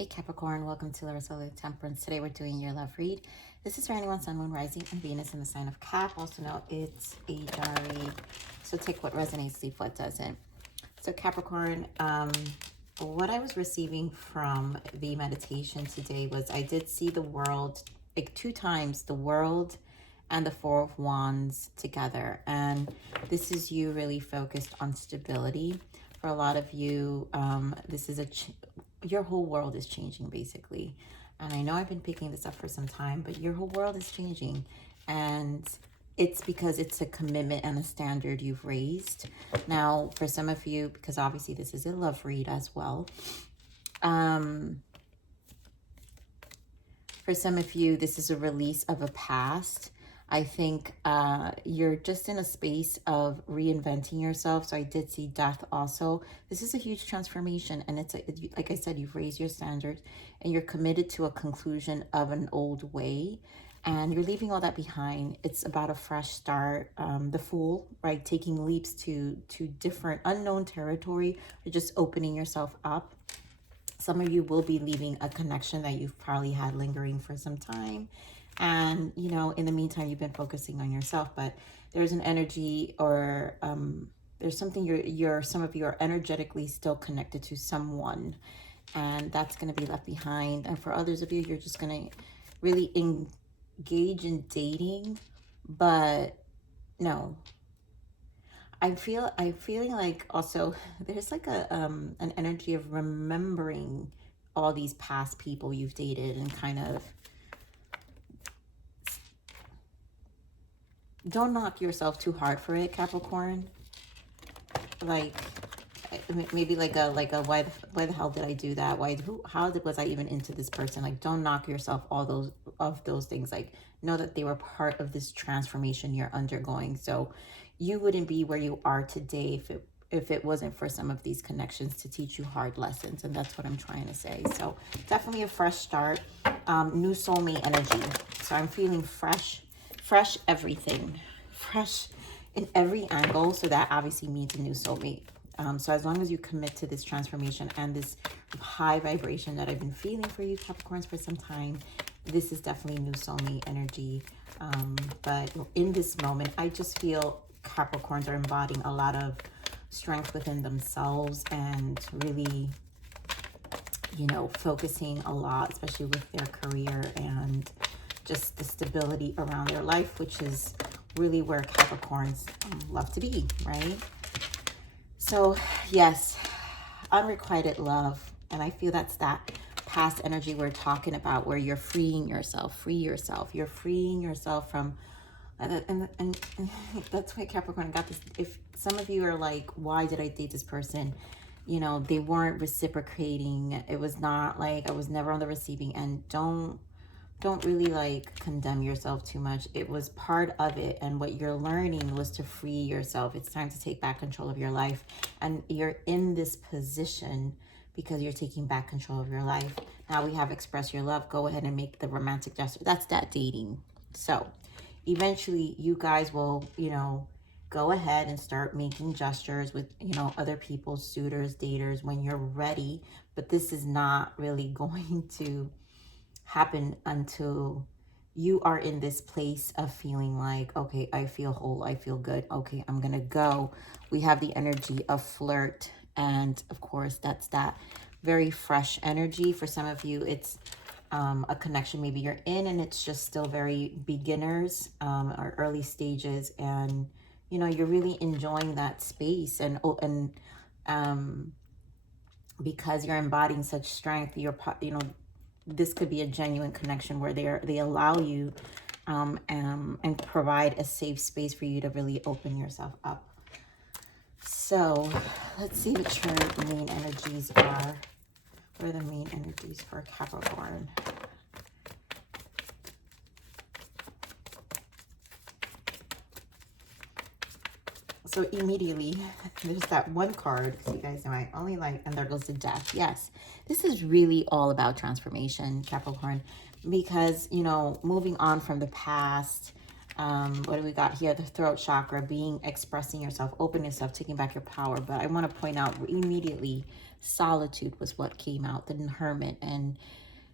Hey Capricorn, welcome to Soulmate Temperance. Today we're doing your love read. This is for anyone, Sun, Moon, Rising, and Venus in the sign of Cap. Also know it's a diary, so take what resonates, leave what doesn't. So Capricorn, what I was receiving from the meditation today was I did see the world, like 2 times, the world and the Four of Wands together. And this is you really focused on stability. For a lot of you, this is your whole world is changing basically. And I know I've been picking this up for some time, but your whole world is changing. And it's because it's a commitment and a standard you've raised. Now, for some of you, because obviously this is a love read as well. For some of you, this is a release of a past. I think you're just in a space of reinventing yourself. So I did see death also. This is a huge transformation. And it's, like I said, you've raised your standards and you're committed to a conclusion of an old way. And you're leaving all that behind. It's about a fresh start. The Fool, right? Taking leaps to different unknown territory or just opening yourself up. Some of you will be leaving a connection that you've probably had lingering for some time. And, you know, in the meantime, you've been focusing on yourself, but there's an energy or there's something some of you are energetically still connected to someone, and that's going to be left behind. And for others of you, you're just going to really engage in dating, but no. I'm feeling like also there's like an energy of remembering all these past people you've dated and kind of don't knock yourself too hard for it, Capricorn. Like maybe like a why the hell did I do that? Was I even into this person? Like, don't knock yourself all those things. Like, know that they were part of this transformation you're undergoing. So you wouldn't be where you are today if it wasn't for some of these connections to teach you hard lessons. And that's what I'm trying to say. So definitely a fresh start, new soulmate energy. So I'm feeling fresh everything, fresh in every angle. So that obviously means a new soulmate. So as long as you commit to this transformation and this high vibration that I've been feeling for you, Capricorns, for some time, this is definitely new soulmate energy. But in this moment, I just feel Capricorns are embodying a lot of strength within themselves and really, you know, focusing a lot, especially with their career and just the stability around their life, which is really where Capricorns love to be, right? So yes, unrequited love. And I feel that's that past energy we're talking about where you're freeing yourself, You're freeing yourself from, and that's why Capricorn got this. If some of you are like, why did I date this person? You know, they weren't reciprocating. It was not like, I was never on the receiving end. Don't really like condemn yourself too much. It was part of it. And what you're learning was to free yourself. It's time to take back control of your life. And you're in this position because you're taking back control of your life. Now we have express your love. Go ahead and make the romantic gesture. That's that dating. So eventually you guys will, you know, go ahead and start making gestures with, you know, other people's suitors, daters when you're ready. But this is not really going to happen until you are in this place of feeling like, okay, I feel whole, I feel good, okay, I'm gonna go. We have the energy of flirt, and of course that's that very fresh energy. For some of you, it's a connection maybe you're in and it's just still very beginners or early stages, and you know, you're really enjoying that space, and because you're embodying such strength, you're, you know, this could be a genuine connection where they allow you and provide a safe space for you to really open yourself up. So let's see what your main energies are. What are the main energies for Capricorn? So immediately, there's that one card. So you guys know I only like, and there goes the Death. Yes, this is really all about transformation, Capricorn, because, you know, moving on from the past, What do we got here? The throat chakra, expressing yourself, opening yourself, taking back your power. But I want to point out immediately, solitude was what came out, the hermit. And,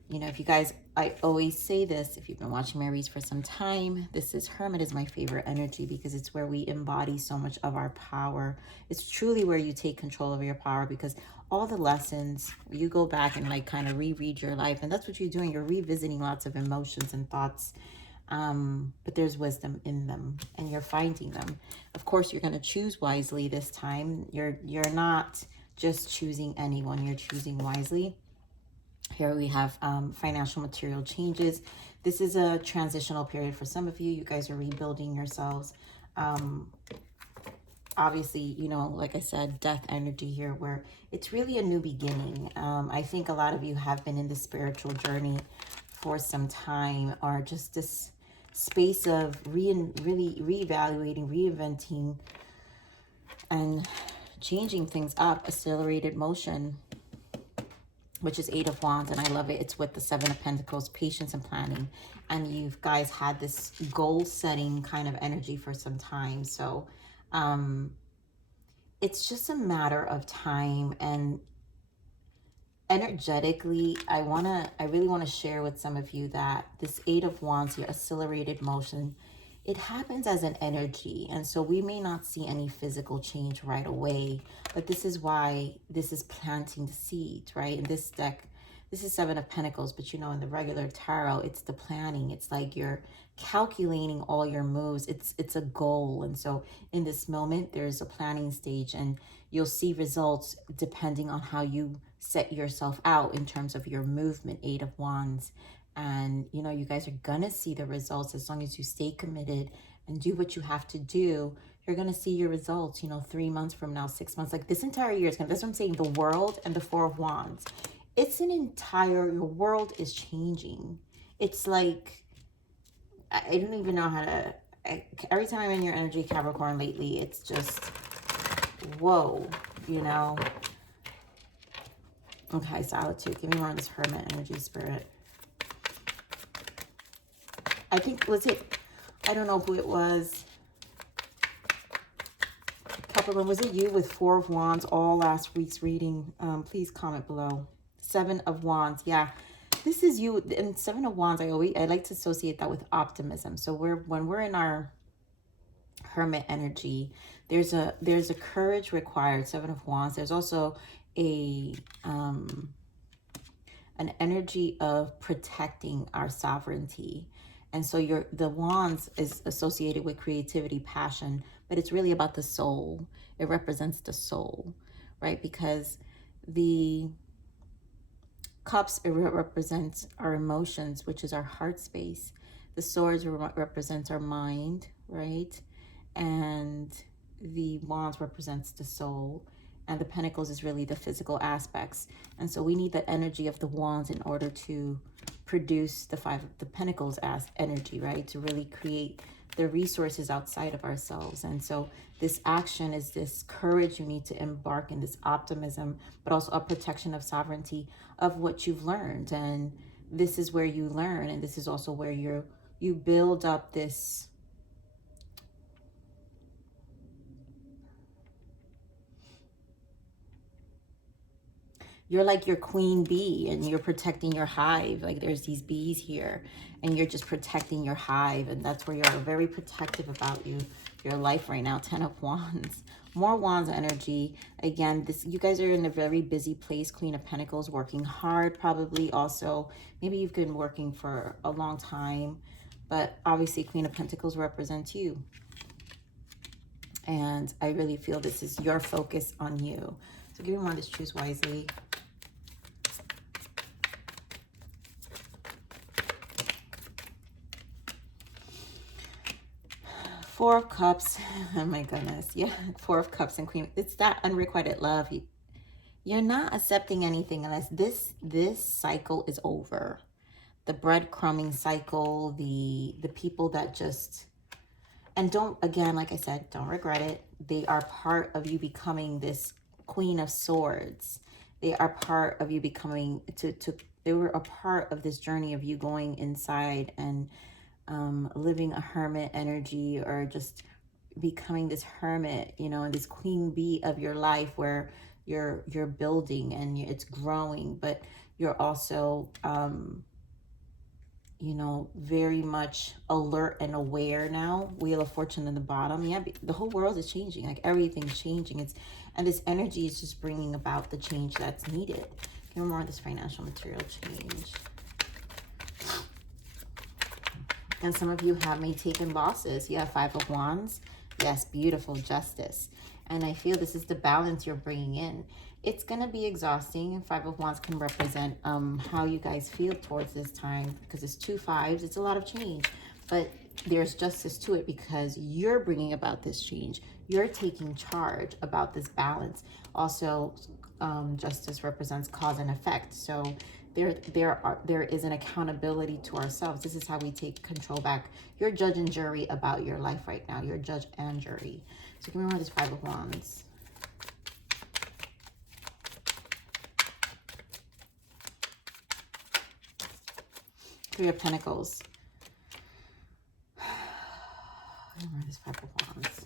you know, if you guys, I always say this, if you've been watching my reads for some time, hermit is my favorite energy because it's where we embody so much of our power. It's truly where you take control of your power, because all the lessons, you go back and like kind of reread your life, and that's what you're doing. You're revisiting lots of emotions and thoughts, but there's wisdom in them and you're finding them. Of course, you're going to choose wisely this time. You're not just choosing anyone, you're choosing wisely. Here we have financial material changes. This is a transitional period for some of you. You guys are rebuilding yourselves. Obviously, you know, like I said, death energy here, where it's really a new beginning. I think a lot of you have been in the spiritual journey for some time, or just this space of really reevaluating, reinventing, and changing things up. Accelerated motion, which is 8 of Wands, and I love it. It's with the 7 of Pentacles, patience and planning. And you guys had this goal-setting kind of energy for some time. So it's just a matter of time. And energetically, I really want to share with some of you that this 8 of Wands here, accelerated motion, it happens as an energy. And so we may not see any physical change right away, but this is why this is planting the seeds, right? In this deck, this is 7 of Pentacles, but you know, in the regular tarot, it's the planning. It's like you're calculating all your moves. It's a goal. And so in this moment, there's a planning stage, and you'll see results depending on how you set yourself out in terms of your movement. 8 of Wands. And, you know, you guys are going to see the results as long as you stay committed and do what you have to do. You're going to see your results, you know, 3 months from now, 6 months, like this entire year is going to, that's what I'm saying, the world and the 4 of Wands. It's an entire, your world is changing. It's like, I don't even know how to, every time I'm in your energy, Capricorn, lately, it's just, whoa, you know. Okay, solitude. Give me more of this hermit energy, spirit. I think, was it, I don't know who it was. Capricorn, was it you with 4 of Wands all last week's reading? Please comment below. 7 of Wands, yeah. This is you. And 7 of Wands, I like to associate that with optimism. So when we're in our hermit energy, there's a courage required. 7 of Wands. There's also an energy of protecting our sovereignty. And so the Wands is associated with creativity, passion, but it's really about the soul. It represents the soul, right? Because the Cups, it represents our emotions, which is our heart space. The Swords represents our mind, right? And the Wands represents the soul. And the Pentacles is really the physical aspects. And so we need the energy of the Wands in order to produce the Pentacles as energy, right? To really create the resources outside of ourselves. And so this action is this courage you need to embark in, this optimism, but also a protection of sovereignty of what you've learned. And this is where you learn. And this is also where you build up this you're like your queen bee, and you're protecting your hive. Like there's these bees here, and you're just protecting your hive. And that's where you're very protective about your life right now. 10 of Wands. More Wands energy. Again, you guys are in a very busy place. Queen of Pentacles, working hard probably. Also, maybe you've been working for a long time. But obviously, Queen of Pentacles represents you. And I really feel this is your focus on you. So give me more of this, choose wisely. Four of Cups. Oh my goodness. Yeah, 4 of Cups and Queen. It's that unrequited love. You're not accepting anything unless this cycle is over. The breadcrumbing cycle, the people that just, and don't, again, like I said, don't regret it. They are part of you becoming this Queen of Swords. They are part of you becoming, they were a part of this journey of you going inside and living a hermit energy, or just becoming this hermit, you know, and this queen bee of your life, where you're building and it's growing, but you're also you know, very much alert and aware now. Wheel of Fortune in the bottom. Yeah, the whole world is changing. Like, everything's changing. And this energy is just bringing about the change that's needed. Give me more of this financial material change. And some of you may taken losses. You have 5 of Wands. Yes, beautiful, Justice. And I feel this is the balance you're bringing in. It's going to be exhausting. And 5 of Wands can represent how you guys feel towards this time, because it's 2 5s. It's a lot of change, but there's justice to it because you're bringing about this change. You're taking charge about this balance. Also, justice represents cause and effect. So there is an accountability to ourselves. This is how we take control back. You're judge and jury about your life right now. You're judge and jury. So give me more of this 5 of Wands. Three of Pentacles. Give me more of this 5 of Wands.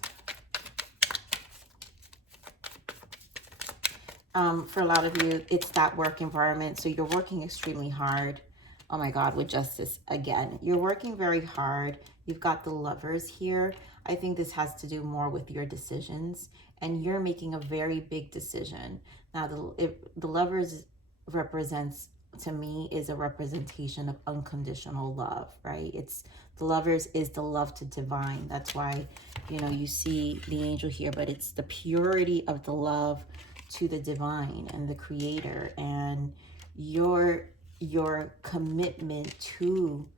For a lot of you, it's that work environment. So you're working extremely hard. Oh my God, with Justice again. You're working very hard. You've got the Lovers here. I think this has to do more with your decisions, and you're making a very big decision. Now, the Lovers represents, to me, is a representation of unconditional love, right? The Lovers is the love to divine. That's why, you know, you see the angel here, but it's the purity of the love to the divine and the creator, and your commitment to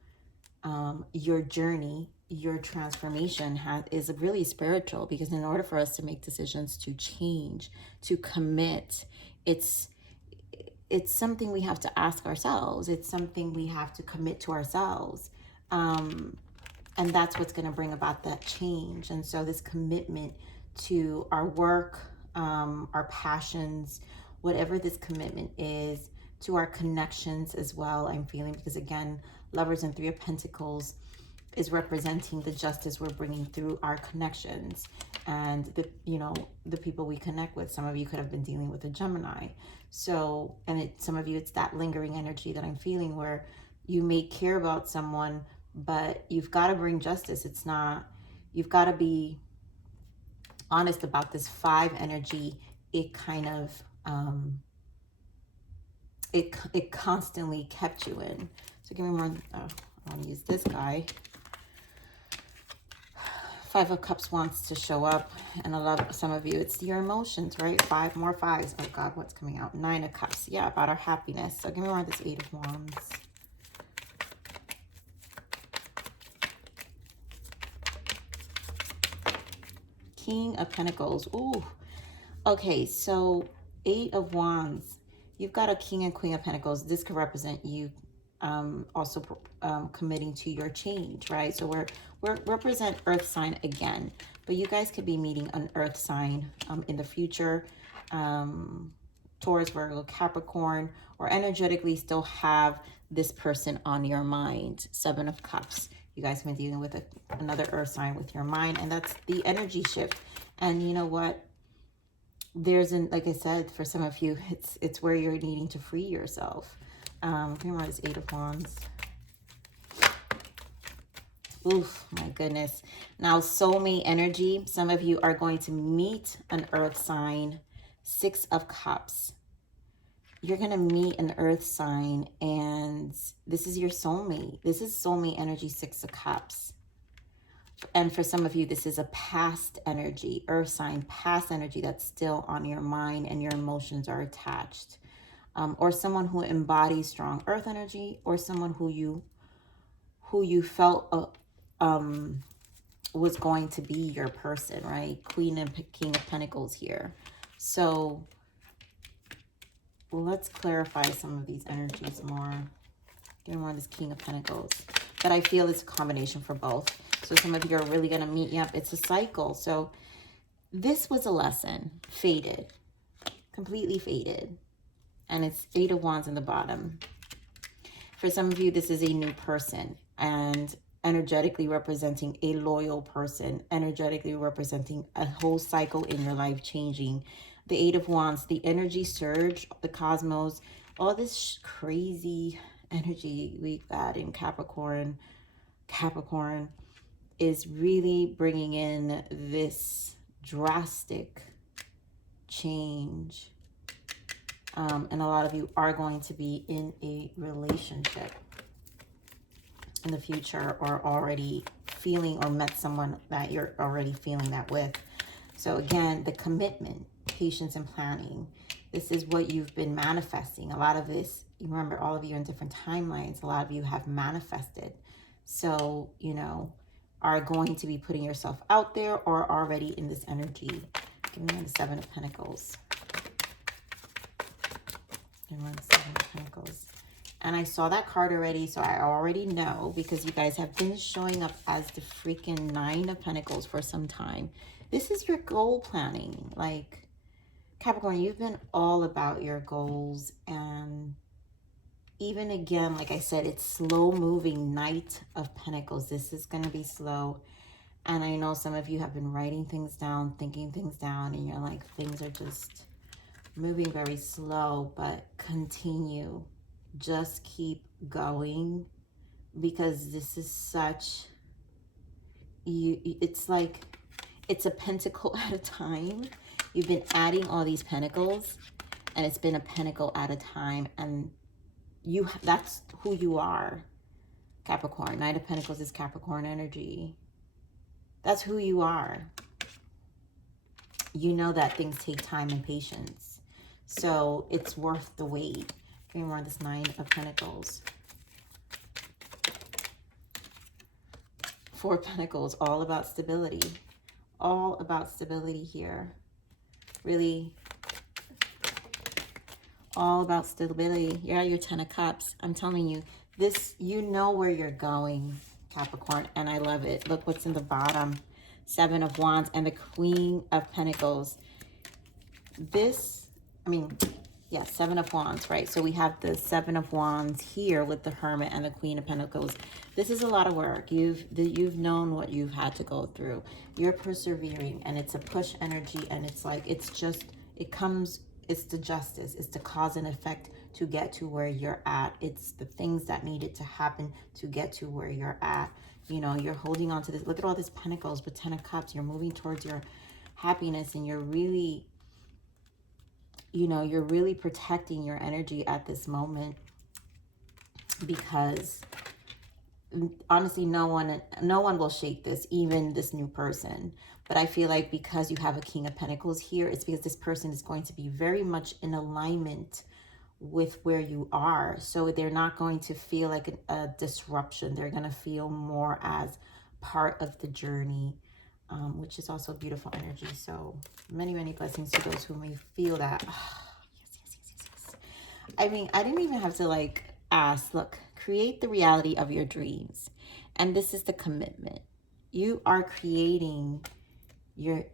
your journey, your transformation is really spiritual, because in order for us to make decisions to change, to commit, it's something we have to ask ourselves. It's something we have to commit to ourselves. And that's what's going to bring about that change. And so this commitment to our work, our passions, whatever this commitment is, to our connections as well, I'm feeling, because again, Lovers and 3 of Pentacles is representing the justice we're bringing through our connections and the people we connect with. Some of you could have been dealing with a Gemini. So, and some of you, it's that lingering energy that I'm feeling, where you may care about someone, but you've got to bring justice. You've got to be honest about this 5 energy. It kind of, it constantly kept you in. So give me more. I want to use this guy. 5 of Cups wants to show up, and I love some of you, it's your emotions, right? 5 more 5s. Oh God, what's coming out? 9 of Cups. Yeah, about our happiness. So give me more of this 8 of Wands. King of Pentacles. Ooh. Okay, so 8 of Wands. You've got a King and Queen of Pentacles. This could represent you also committing to your change, right? So we're represent Earth sign again, but you guys could be meeting an Earth sign in the future. Taurus, Virgo, Capricorn, or energetically still have this person on your mind. 7 of Cups. You guys have been dealing with another Earth sign with your mind, and that's the energy shift. And you know what? Like I said, for some of you, it's where you're needing to free yourself. Give me more of this 8 of Wands. Oof, my goodness. Now, Soulmate Energy. Some of you are going to meet an Earth sign. 6 of Cups. You're going to meet an Earth sign, and this is your soulmate. This is Soulmate Energy, 6 of Cups. And for some of you, this is a past energy, Earth sign, past energy that's still on your mind and your emotions are attached. Or someone who embodies strong Earth energy, or someone who you felt was going to be your person, right? Queen and King of Pentacles here. So let's clarify some of these energies more. Give me more of this King of Pentacles. But I feel it's a combination for both. So some of you are really going to meet you up. It's a cycle. So this was a lesson. Faded. Completely faded. And it's 8 of Wands in the bottom. For some of you, this is a new person. And energetically representing a loyal person, energetically representing a whole cycle in your life changing. The Eight of Wands, the energy surge, the cosmos, all this crazy energy we got in Capricorn. Capricorn is really bringing in this drastic change. And a lot of you are going to be in a relationship in the future, or already feeling or met someone that you're already feeling that with. So again, the commitment, patience, and planning. This is what you've been manifesting. A lot of this, you remember, all of you in different timelines, a lot of you have manifested. So, you know, are going to be putting yourself out there or already in this energy. Give me the Seven of Pentacles. Give me the Seven of Pentacles. And I saw that card already, so I already know, because you guys have been showing up as the freaking Nine of Pentacles for some time. This is your goal planning. Like, Capricorn, you've been all about your goals. And even again, like I said, it's slow moving. Knight of Pentacles. This is going to be slow. And I know some of you have been writing things down, thinking things down, and you're like, things are just moving very slow, but continue. Just keep going, because this is such, it's like, it's a pentacle at a time. You've been adding all these pentacles, and it's been a pentacle at a time, and that's who you are, Capricorn. Knight of Pentacles is Capricorn energy. That's who you are. You know that things take time and patience, so it's worth the wait. Give me more of this Nine of Pentacles. Four of Pentacles, all about stability. All about stability here. Really, all about stability. You're at your Ten of Cups. I'm telling you, this, you know where you're going, Capricorn, and I love it. Look what's in the bottom. Seven of Wands and the Queen of Pentacles. This, I mean, yeah, Seven of Wands, right? So we have the Seven of Wands here with the Hermit and the Queen of Pentacles. This is a lot of work. You've known what you've had to go through. You're persevering, and it's a push energy, and it's like, it's just, it's the justice. It's the cause and effect to get to where you're at. It's the things that needed to happen to get to where you're at. You know, you're holding on to this. Look at all these Pentacles with Ten of Cups. You're moving towards your happiness, and you're really, you know, you're really protecting your energy at this moment, because honestly, no one will shake this, even this new person. But I feel like because you have a King of Pentacles here, it's because this person is going to be very much in alignment with where you are. So they're not going to feel like a disruption. They're going to feel more as part of the journey, which is also beautiful energy. So many, many blessings to those who may feel that. Oh, yes. I mean, I didn't even have to like ask. Look, create the reality of your dreams. And this is the commitment. You are creating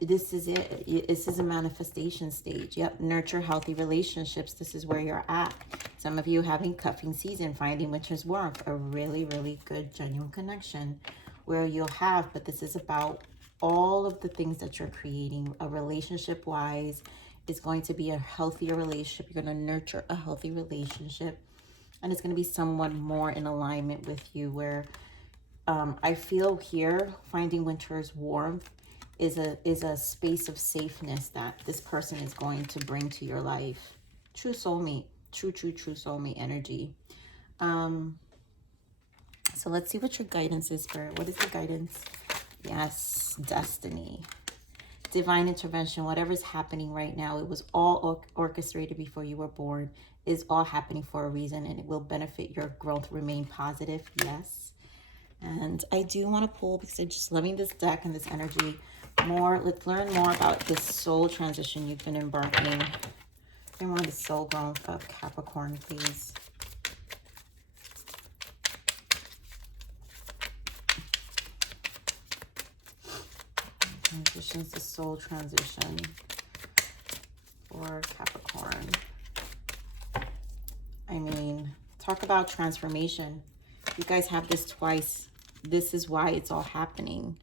this is it. This is a manifestation stage. Yep. Nurture healthy relationships. This is where you're at. Some of you having cuffing season, finding winter's warmth, a really, really good, genuine connection where you'll have, but this is about all of the things that you're creating. A relationship wise is going to be a healthier relationship. You're going to nurture a healthy relationship, and it's going to be someone more in alignment with you, where I feel here finding winter's warmth is a space of safeness that this person is going to bring to your life. True soulmate, true soulmate energy. So let's see what your guidance is, Spirit. What is the guidance? Yes, destiny, divine intervention. Whatever's happening right now, it was all orchestrated before you were born, is all happening for a reason, and it will benefit your growth. Remain positive. Yes. And I do want to pull, because I'm just loving this deck and this energy more. Let's learn more about this soul transition you've been embarking. I want the soul growth of Capricorn, please. Transitions, the soul transition for Capricorn. I mean, talk about transformation. You guys have this twice. This is why it's all happening.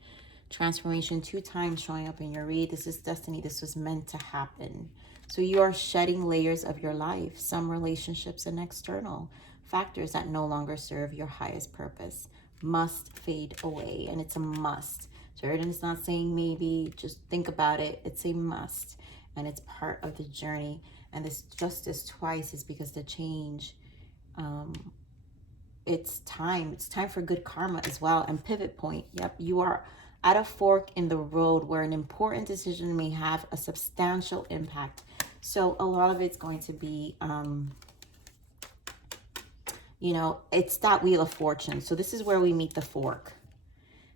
Transformation 2 times showing up in your read. This is destiny. This was meant to happen. So you are shedding layers of your life, some relationships and external factors that no longer serve your highest purpose must fade away. And it's a must. Jordan is not saying maybe, just think about it. It's a must. And it's part of the journey. And this justice twice is because the change, it's time for good karma as well. And pivot point. Yep, you are at a fork in the road where an important decision may have a substantial impact. So a lot of it's going to be, you know, it's that wheel of fortune. So this is where we meet the fork.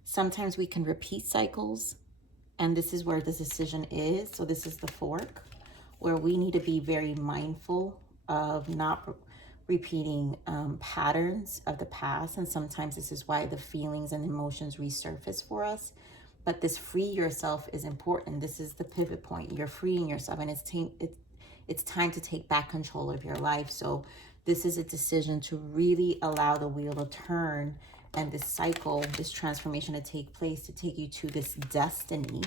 Sometimes we can repeat cycles, and this is where the decision is. So this is the fork, where we need to be very mindful of not repeating patterns of the past. And sometimes this is why the feelings and emotions resurface for us. But this free yourself is important. This is the pivot point. You're freeing yourself, and it's time to take back control of your life. So this is a decision to really allow the wheel to turn and this cycle, this transformation to take place, to take you to this destiny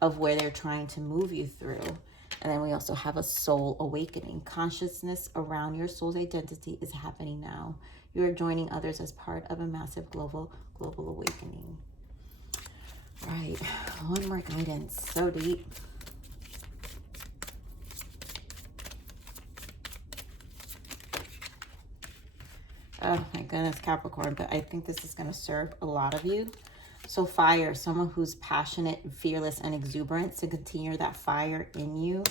of where they're trying to move you through. And then we also have a soul awakening. Consciousness around your soul's identity is happening now. You are joining others as part of a massive global awakening. Right, one more guidance. So deep. Oh my goodness, Capricorn, but I think this is going to serve a lot of you. So fire, someone who's passionate, fearless, and exuberant, to continue that fire in you.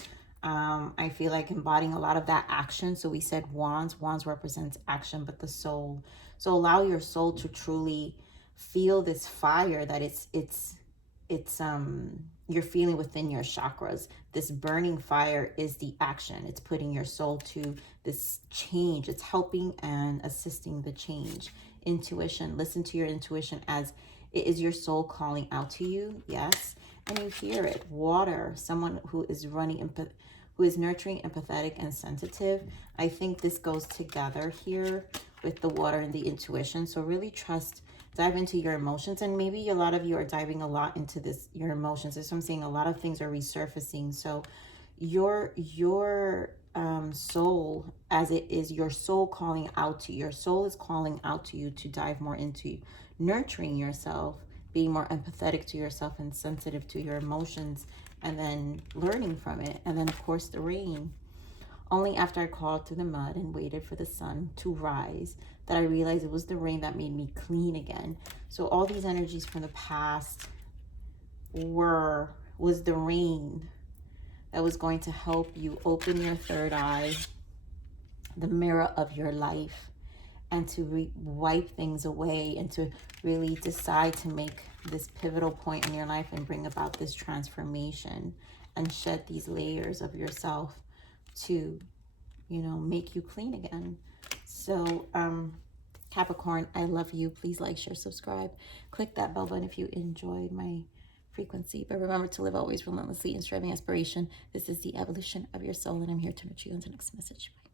I feel like embodying a lot of that action. So we said wands. Wands represents action, but the soul. So allow your soul to truly feel this fire that you're feeling within your chakras. This burning fire is the action. It's putting your soul to this change. It's helping and assisting the change. Intuition. Listen to your intuition, as it is your soul calling out to you. Yes. And you hear it. Water. Someone who is who is nurturing, empathetic, and sensitive. I think this goes together here with the water and the intuition. So really dive into your emotions. And maybe a lot of you are diving a lot into your emotions. That's what I'm saying. A lot of things are resurfacing. So your soul, as it is your soul calling out to you. Your soul is calling out to you to dive more into nurturing yourself, being more empathetic to yourself and sensitive to your emotions, and then learning from it. And then, of course, the rain. Only after I crawled through the mud and waited for the sun to rise that I realized it was the rain that made me clean again. So all these energies from the past was the rain that was going to help you open your third eye, the mirror of your life, and to wipe things away, and to really decide to make this pivotal point in your life and bring about this transformation and shed these layers of yourself to, you know, make you clean again. So Capricorn, I love you. Please like, share, subscribe. Click that bell button if you enjoyed my frequency. But remember to live always relentlessly in striving aspiration. This is the evolution of your soul, and I'm here to nurture you. On the next message. Bye.